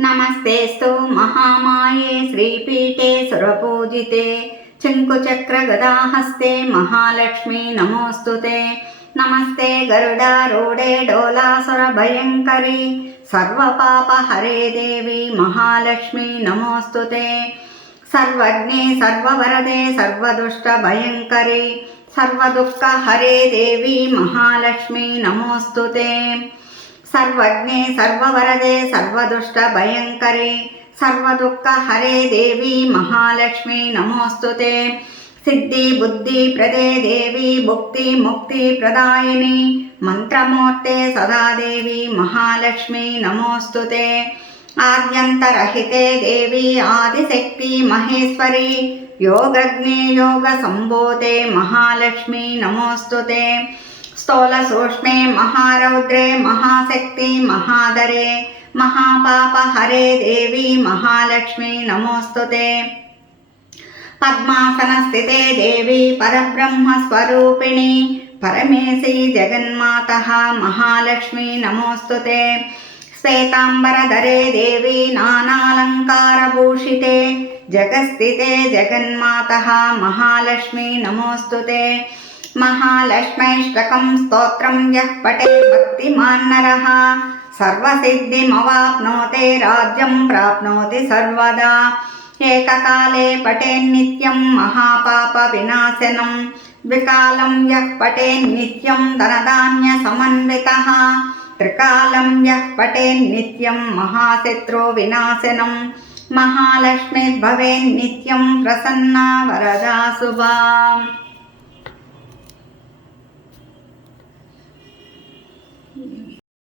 नमस्तेस्तु महामाये श्रीपीठे सुरपूजिते शङ्कुचक्रगदाहस्ते महालक्ष्मी नमोऽस्तुते। नमस्ते गरुडारूढे डोलासुरभयङ्करी सर्वपापहरे देवी महालक्ष्मी नमोऽस्तुते। सर्वज्ञे सर्ववरदे सर्वदुष्टभयङ्करी सर्वदुःखहरे देवी महालक्ष्मी नमोऽस्तुते। सर्वज्ञे सर्ववरदे सर्वदुष्टभयङ्करे सर्वदुःखहरे देवी महालक्ष्मी नमोऽस्तुते। सिद्धि बुद्धिप्रदे देवी भुक्ति मुक्तिप्रदायिनी मन्त्रमूर्ते सदा देवी महालक्ष्मी नमोऽस्तुते। आद्यन्तरहिते देवी आदिशक्ति महेश्वरी योगज्ञे योगसम्भूते महालक्ष्मी नमोऽस्तुते। स्थूलसूक्ष्मे महारौद्रे महाशक्ति महाधरे महापापहरे देवी महालक्ष्मी नमोऽस्तुते। पद्मासनस्थिते देवी परब्रह्मस्वरूपिणी परमेशी जगन्मातः महालक्ष्मी नमोऽस्तुते। श्वेताम्बरधरे देवी नानालङ्कारभूषिते जगत्स्थिते जगन्मातः महालक्ष्मी नमोऽस्तुते। महालक्ष्म्यष्टकं स्तोत्रं यः पठेत् भक्तिमान् नरः सर्वसिद्धिमवाप्नोति राज्यं प्राप्नोति सर्वदा। एककाले पठेन्नित्यं महापापविनाशनं द्विकालं यः पठेन्नित्यं धनधान्यसमन्वितः त्रिकालं यः पठेन्नित्यं महाशत्रुविनाशनं महालक्ष्मीर्भवेन्नित्यं प्रसन्ना वरदा शुभा।